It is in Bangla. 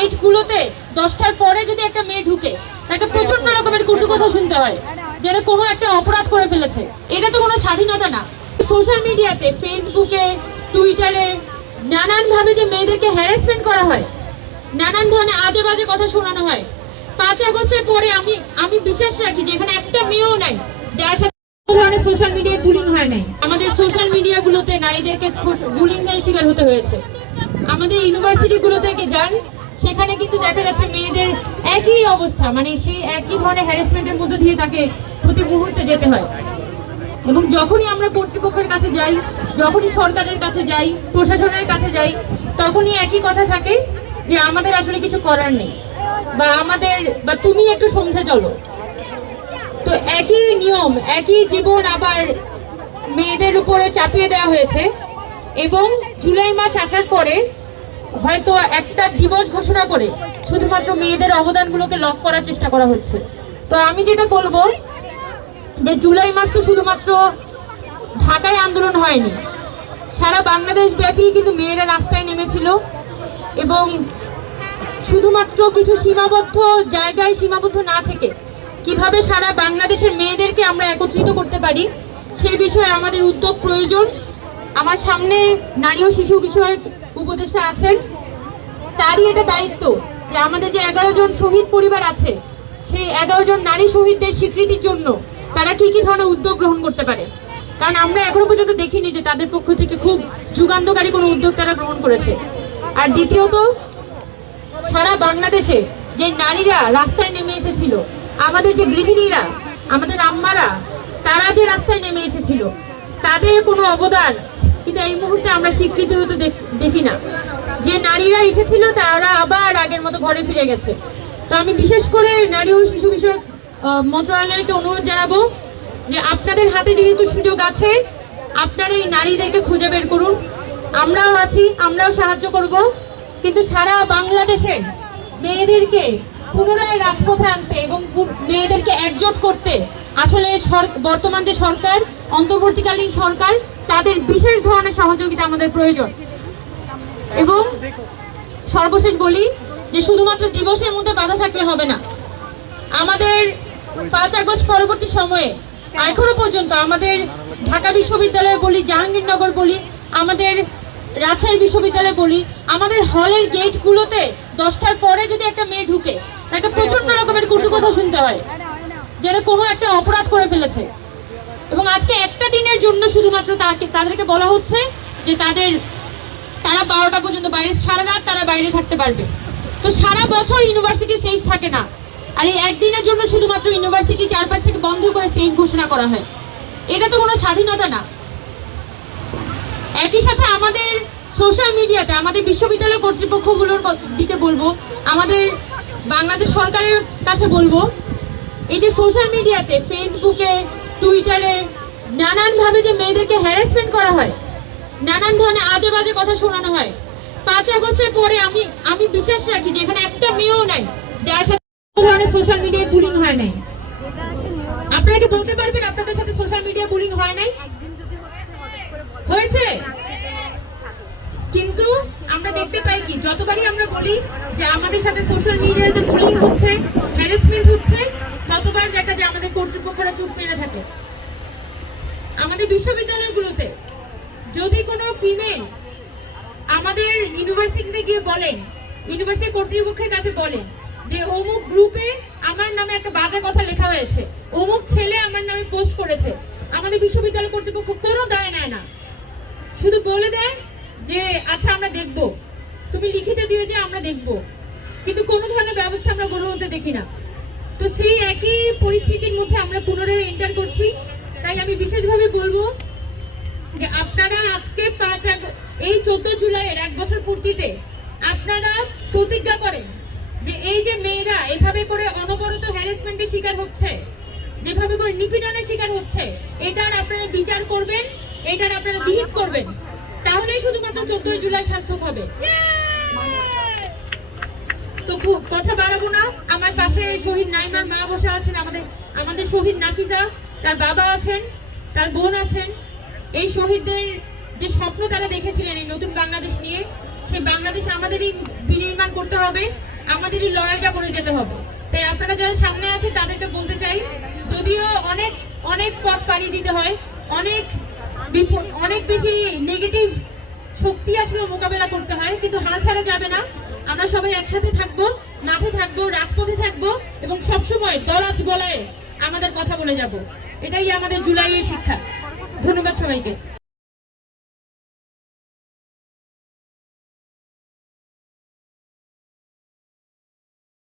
গেটগুলোতে দশটার পরে যদি একটা মেয়ে ঢুকে, তাকে প্রচণ্ড রকমের কটু কথা শুনতে হয় যেটা কোনো একটা অপরাধ করে ফেলেছে। এটা তো কোনো স্বাধীনতা না। সোশ্যাল মিডিয়াতে ফেসবুকে টুইটারে নানানভাবে যে মেয়েদেরকে হ্যারাসমেন্ট করা হয়, নানান ধরনের আজে বাজে কথা শোনানো হয়। পাঁচ আগস্টের পরে আমি আমি বিশ্বাস রাখি যে এখানে একটা মেয়েও নাই, যার সাথে ধরনের সোশ্যাল মিডিয়ায় বুলিং হয় নাই। আমাদের সোশ্যাল মিডিয়াগুলোতে নারীদেরকে বুলিং শিকার হতে হয়েছে। আমাদের ইউনিভার্সিটি গুলোতে যান সেখানে কিন্তু দেখা যাচ্ছে মেয়েদের একই অবস্থা মানে সেই একই ধরনের হ্যারাসমেন্টের মধ্যে দিয়ে তাকে প্রতি মুহূর্তে যেতে হয়। এবং যখনই আমরা কর্তৃপক্ষের কাছে যাই, যখনই সরকারের কাছে যাই, প্রশাসনের কাছে যাই, তখনই একই কথা থাকে যে আমাদের আসলে কিছু করার নেই, বা আমাদের, বা তুমি একটু সমঝে চলো। তো একই নিয়ম, একই জীবন আবার মেয়েদের উপরে চাপিয়ে দেওয়া হয়েছে। এবং জুলাই মাস আসার পরে হয়তো একটা দিবস ঘোষণা করে শুধুমাত্র মেয়েদের অবদানগুলোকে লক করার চেষ্টা করা হচ্ছে। তো আমি যেটা বলব যে জুলাই মাস তো শুধুমাত্র ঢাকায় আন্দোলন হয়নি। সারা বাংলাদেশ ব্যাপী কিন্তু মেয়েরা রাস্তায় নেমেছিল এবং শুধুমাত্র কিছু সীমাবদ্ধ জায়গায় সীমাবদ্ধ না থেকে কীভাবে সারা বাংলাদেশের মেয়েদেরকে আমরা একত্রিত করতে পারি, সেই বিষয়ে আমাদের উদ্যোগ প্রয়োজন। আমার সামনে নারী ও শিশু বিষয়ক উপদেষ্টা আছেন। তারই এটা দায়িত্ব যে আমাদের যে এগারো জন শহীদ পরিবার আছে, সেই এগারো জন নারী শহীদদের স্বীকৃতির জন্য তারা কি কি ধরনের উদ্যোগ গ্রহণ করতে পারে? কারণ আমরা এখনও পর্যন্ত দেখিনি যে তাদের পক্ষ থেকে খুব যুগান্তকারী কোনো উদ্যোগ তারা গ্রহণ করেছে। আর দ্বিতীয়ত, সারা বাংলাদেশে যে নারীরা রাস্তায় নেমে এসেছিল, আমাদের যে গৃহিণীরা, আমাদের আম্মারা, তারা যে রাস্তায় নেমে এসেছিল, তাদের কোনো অবদান কিন্তু এই মুহূর্তে আমরা স্বীকৃতি হতে দেখি না। যে নারীরা এসেছিল, তারা আবার আগের মতো ঘরে ফিরে গেছে। তো আমি বিশেষ করে নারী ও শিশু বিষয়ক মন্ত্রণালয়কে অনুরোধ জানাব যে আপনাদের হাতে যেহেতু সুযোগ আছে, আপনারা এই নারীদেরকে খুঁজে বের করুন। আমরাও আছি, আমরাও সাহায্য করব। কিন্তু সারা বাংলাদেশে মেয়েদেরকে পুনরায় রাজপথে আনতে এবং মেয়েদেরকে একজোট করতে আসলে বর্তমান যে সরকার, অন্তর্বর্তীকালীন সরকার তাদের বিশেষ ধরনের সহযোগিতা আমাদের প্রয়োজন। এবং সর্বশেষ বলি যে শুধুমাত্র দিবসের মধ্যে বাধা থাকলে হবে না। আমাদের পাঁচ আগস্ট পরবর্তী সময়ে, এখনও পর্যন্ত আমাদের ঢাকা বিশ্ববিদ্যালয় বলি, জাহাঙ্গীরনগর বলি, আমাদের রাজশাহী বিশ্ববিদ্যালয় বলি, আমাদের হলের গেটগুলোতে দশটার পরে যদি একটা মেয়ে ঢুকে, তাকে প্রচণ্ড রকমের কটু কথা শুনতে হয় যেটা কোনো একটা অপরাধ করে ফেলেছে। এবং আজকে একটা দিনের জন্য শুধুমাত্র তাকে, তাদেরকে বলা হচ্ছে যে তাদের, তারা বারোটা পর্যন্ত বাইরে, সারা রাত তারা বাইরে থাকতে পারবে। তো সারা বছর ইউনিভার্সিটি সেফ থাকে না। আর এই একদিনের জন্য শুধুমাত্র ইউনিভার্সিটি চারপাশ থেকে বন্ধ করে সেফ ঘোষণা করা হয়। এটা তো কোনো স্বাধীনতা না। একই সাথে আমাদের সোশ্যাল মিডিয়াতে আমাদের বিশ্ববিদ্যালয় কর্তৃপক্ষগুলোর দিকে বলব, আমাদের বাংলাদেশ সরকারের কাছে বলব, এই যে সোশ্যাল মিডিয়াতে ফেসবুকে টুইটারে নানানভাবে যে মেয়েদেরকে হ্যারাসমেন্ট করা হয়, নানান ধরনের আজে বাজে কথা শোনানো হয়। পাঁচ আগস্টের পরে আমি আমি বিশ্বাস রাখি যে এখানে একটা মেয়েও নাই, যার সাথে ধরনের সোশ্যাল মিডিয়ায় বুলিং হয় নাই। আপনারা কি বলতে পারবেন আপনাদের সাথে সোশ্যাল মিডিয়া বুলিং হয় নাই? হয়েছে? কিন্তু আমরা দেখতে পাই কি, যতবারই আমরা বলি যে আমাদের সাথে সোশ্যাল মিডিয়াতে বুলিং হচ্ছে হ্যারাসমেন্ট হচ্ছে কর্তৃপক্ষরা চুপ মেরে থাকে। আমাদের বিশ্ববিদ্যালয়গুলোতে যদি কোনো ফিমেল আমাদের ইউনিভার্সিটিতে গিয়ে বলেন ইউনিভার্সিটি কর্তৃপক্ষের কাছে বলেন যে অমুক গ্রুপে আমার নামে একটা বাজে কথা লেখা হয়েছে, অমুক ছেলে আমার নামে পোস্ট করেছে, আমাদের বিশ্ববিদ্যালয় কর্তৃপক্ষ কোনো দায় নেয় না। শুধু বলে দেয় যে আচ্ছা আমরা দেখব। তুমি লিখিতে দিও যে, আমরা দেখব। কিন্তু কোনো ধরনের ব্যবস্থা আমরা গ্রহণ হতে দেখি না। তো সেই একই পরিস্থিতির মধ্যে আমরা পুনরায় এন্টার করছি। তাই আমি বিশেষভাবে বলব যে আপনারা আজকে পাঁচ এই চোদ্দ জুলাইয়ের এক বছর পূর্তিতে আপনারা প্রতিজ্ঞা করেন যে এই যে মেয়েরা এভাবে করে অনবরত হ্যারাসমেন্টের শিকার হচ্ছে, যেভাবে করে নিপীড়নের শিকার হচ্ছে, এটার আপনারা বিচার করবেন, এটার আপনারা বিহিত করবেন। তাহলেই শুধুমাত্র চোদ্দই জুলাই সার্থক হবে। তো কথা বাড়াবো না। আমার পাশে শহীদ নাইমার মা বসে আছেন, আমাদের আমাদের শহীদ নাফিজা তার বাবা আছেন, তার বোন আছেন। এই শহীদদের যে স্বপ্ন তারা দেখেছিলেন এই নতুন বাংলাদেশ নিয়ে, সেই বাংলাদেশ আমাদেরই বিনির্মাণ করতে হবে আমাদের এই লড়াইটা করে যেতে হবে। তাই আপনারা যারা সামনে আছে তাদেরকে বলতে চাই, যদিও অনেক অনেক পথ পাড়ি দিতে হয়, অনেক অনেক বেশি নেগেটিভ শক্তি আসলে মোকাবেলা করতে হয়, কিন্তু হাল ছাড়া যাবে না। আমরা সবাই একসাথে থাকব, মাঠে থাকব, রাজপথে থাকব এবং সবসময় দরাজ গলায় আমাদের কথা বলে যাব। এটাই আমাদের জুলাইয়ের শিক্ষা। ধন্যবাদ সবাইকে।